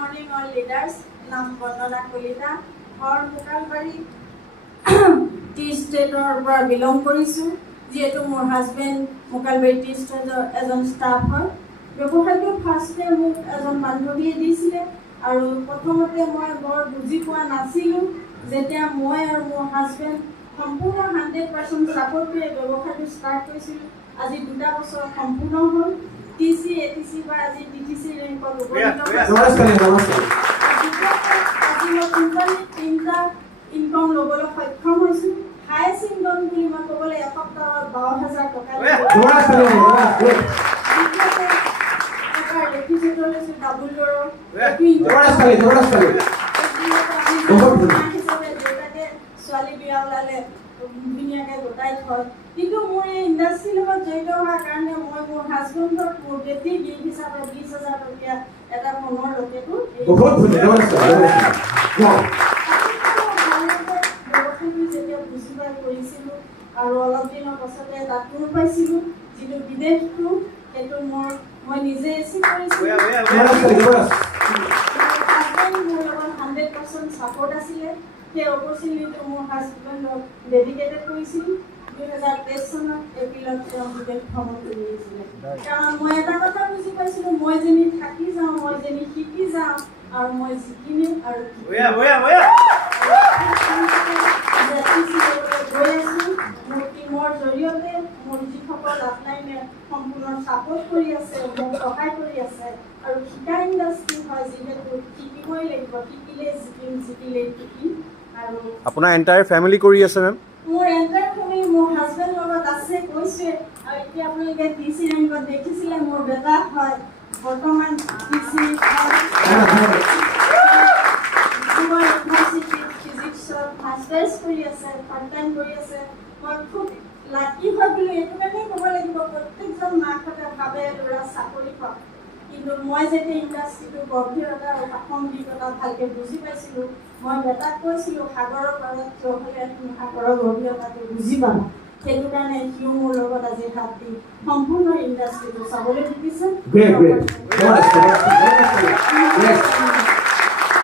morning all leaders. নাম বন্দনা কলিতা ঘৰ মুকালবাৰী T ষ্টেটৰ পৰা বিলং কৰিছোঁ যিহেতু মোৰ হাজবেণ্ড মুকালবাৰী টি ষ্টেটৰ এজন ষ্টাফ হয় ব্যৱসায়টো ফাৰ্ষ্টে মোক এজন বান্ধৱীয়ে দিছিলে আৰু প্ৰথমতে মই বৰ বুজি পোৱা নাছিলোঁ যেতিয়া মই আৰু মোৰ হাজবেণ্ড সম্পূৰ্ণ 100% ছাপোৰ্ট কৰি ব্যৱসায়টো ষ্টাৰ্ট কৰিছিলোঁ আজি 2 বছৰ সম্পূৰ্ণ হ'ল টিসি এটিসি বা আজি ডিটিসি ৰেংকত উপনীত হৈছোঁ তিনিটা ইনকাম ল'বলৈ সক্ষম হৈছোঁ হায়েষ্ট ইনকাম বুলি মই ক'বলৈ এসপ্তাহত 12,000 টকা ৰেফ্ৰিজাৰেটৰ লৈছোঁ ডাবুল ডোৰৰ দেউতাকে ছোৱালী বিয়া ওলালে ধুনীয়াকৈ গোটাই থয় কিন্তু মোৰ এই ইণ্ডাষ্ট্ৰীৰ লগত জড়িত হোৱাৰ কাৰণে মই মোৰ হাজবেণ্ডক মোৰ বেটী গিফ্ট হিচাপে 20,000 টকীয়া এটা সোণৰ লকেটো ব্যৱসায়টো যেতিয়া বুজি পাই কৰিছিলোঁ আৰু অলপ দিনৰ পাছতে এটা টুৰ পাইছিলোঁ যিটো বিদেশটো সেইটো মই নিজে এচিভ কৰিছিলোঁ মোৰ লগত 100% ছাপোৰ্ট আছিলে সেই অপৰচুনিটিটো মোৰ হাজবেণ্ডক ডেডিকেটেড কৰিছিলোঁ 2023 চনত এপ্ৰিলত তেওঁ বিদেশ ভ্ৰমণ কৰি আহিছিলে কাৰণ মই এটা কথা বুজি পাইছিলোঁ মই যেনি থাকি যাওঁ মই যেনি শিকি যাওঁ আৰু মই শিকিম আৰু গৈ আছোঁ মোৰ টীমৰ জৰিয়তে মোৰ যিসকল আপলাইনে সম্পূৰ্ণ ছাপোৰ্ট কৰি আছে মোক সহায় কৰি আছে আৰু শিকা ইণ্ডাষ্ট্ৰী হয় যিহেতু শিকিবই লাগিব শিকিলেই জিকিম জিকিলেই শিকিম আৰু আপোনাৰ এণ্টায়াৰ ফেমিলি কৰি আছে মেম মোৰ এণ্টায়াৰ ফেমিলি মোৰ হাজবেণ্ড লগত আছে কৈছে আৰু এতিয়া আপোনালোকে টিচি ৰেংকত দেখিছিলে মোৰ বেটা হয় বৰ্তমান টিচি ইউনিভাৰ্চিটিত ফিজিক্সত মাষ্টাৰ্ছ কৰি আছে পাৰ্ট টাইম কৰি আছে মই খুব লাকি হয় বুলি এইটো কাৰণেই ক'ব লাগিব প্ৰত্যেকজন মাকহঁতে ভাবে ল'ৰা চাকৰি পাওক কিন্তু মই যেতিয়া ইণ্ডাষ্ট্ৰীটো গভীৰতা আৰু প্ৰাসংগিকতা ভালকৈ বুজি পাইছিলোঁ মই বেটাক কৈছিলোঁ সাগৰৰ পাৰত থিয় হ'লে তুমি সাগৰৰ গভীৰতাটো বুজি পাবা সেইটো কাৰণে সিও মোৰ লগত আজি হাত দি সম্পূৰ্ণ ইণ্ডাষ্ট্ৰীটো চাবলৈ শিকিছে